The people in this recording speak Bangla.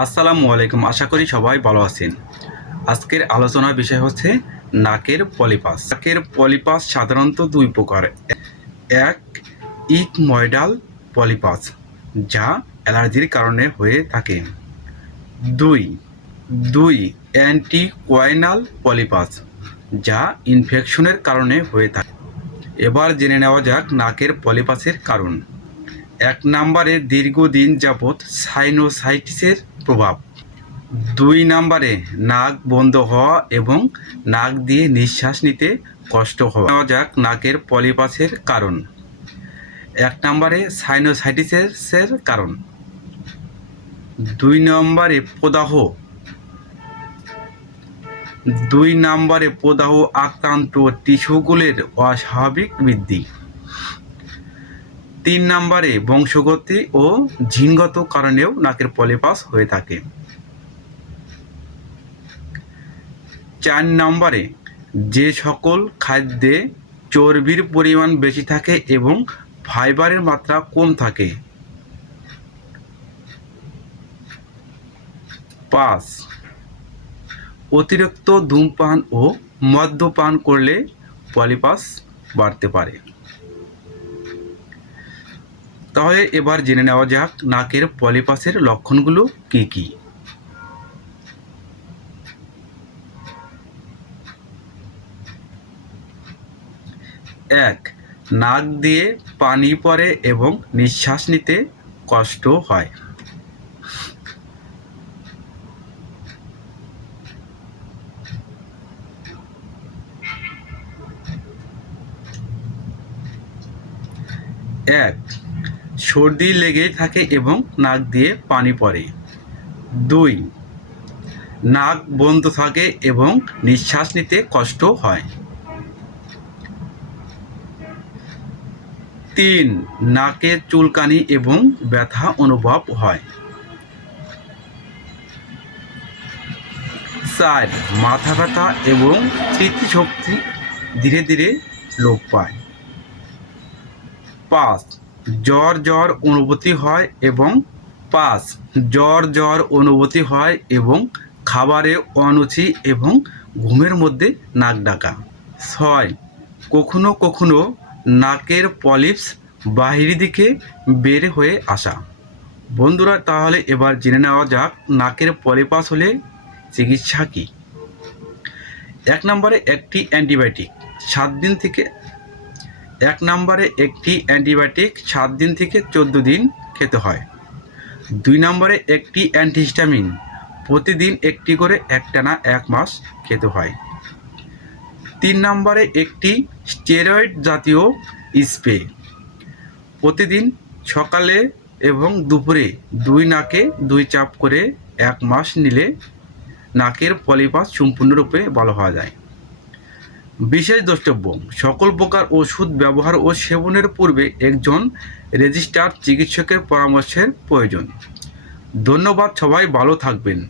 আসসালামু আলাইকুম। আশা করি সবাই ভালো আছেন। আজকের আলোচনার বিষয় হচ্ছে নাকের পলিপাস। নাকের পলিপাস সাধারণত দুই প্রকার। এক, ইকময়ডাল পলিপাস, যা অ্যালার্জির কারণে হয়ে থাকে। দুই দুই অ্যান্টিকোয়াইনাল পলিপাস, যা ইনফেকশনের কারণে হয়ে থাকে। এবার জেনে নেওয়া যাক নাকের পলিপাসের কারণ। এক নম্বরে দীর্ঘদিন যাবৎ সাইনোসাইটিসের প্রভাব। দুই নম্বরে নাক বন্ধ হওয়া এবং নাক দিয়ে নিঃশ্বাস নিতে কষ্ট হওয়া। যাক নাকের পলিপাসের কারণ। এক নম্বরে সাইনোসাইটিসের কারণ। দুই নম্বরে প্রদাহ। দুই নম্বরে প্রদাহ আক্রান্ত টিস্যুগুলির অস্বাভাবিক বৃদ্ধি। তিন নম্বরে বংশগতি ও জিনগত কারণেও নাকের পলিপাস হয়ে থাকে। চার নম্বরে যে সকল খাদ্যে চর্বির পরিমাণ বেশি থাকে এবং ফাইবারের মাত্রা কম থাকে। পাঁচ, অতিরিক্ত ধূমপান ও মদ্যপান করলে পলিপাস বাড়তে পারে। তাহলে এবার জেনে নেওয়া যাক নাকের পলিপাসের লক্ষণগুলো কি কি। এক, নাক দিয়ে পানি পড়ে এবং নিঃশ্বাস নিতে কষ্ট হয়। এক সর্দি লেগে থাকে এবং নাক দিয়ে পানি পড়ে। দুই, নাক বন্ধ থাকে এবং নিঃশ্বাস নিতে কষ্ট হয়। তিন, নাকে চুলকানি এবং ব্যথা অনুভব হয়। চার, মাথা ব্যথা এবং স্মৃতিশক্তি ধীরে ধীরে লোপ পায়। পাঁচ জ্বর জ্বর অনুভূতি হয় এবং পাঁচ জ্বর জ্বর অনুভূতি হয় এবং খাবারে অনুচি এবং ঘুমের মধ্যে নাক ডাকা। ছয়, কখনো কখনো নাকের পলিপস বাহিরি দিকে বের হয়ে আসা। বন্ধুরা, তাহলে এবার জেনে নেওয়া যাক নাকের পলিপাস হলে চিকিৎসা কী। এক নম্বরে একটি অ্যান্টিবায়োটিক। সাত দিন থেকে এক নম্বরে একটি অ্যান্টিবায়োটিক সাত দিন থেকে চোদ্দ দিন খেতে হয়। দুই নম্বরে একটি অ্যান্টিহিস্টামিন, প্রতিদিন একটি করে একটানা এক মাস খেতে হয়। তিন নম্বরে একটি স্টেরয়েড জাতীয় স্প্রে, প্রতিদিন সকালে এবং দুপুরে দুই নাকে দুই চাপ করে এক মাস নিলে নাকের পলিপাস সম্পূর্ণরূপে ভালো হওয়া যায়। বিশেষ দ্রষ্টব্য, সকল প্রকার ওষুধ ব্যবহার ও সেবনের পূর্বে একজন রেজিস্টার চিকিৎসকের পরামর্শের প্রয়োজন। ধন্যবাদ সবাই, ভালো থাকবেন।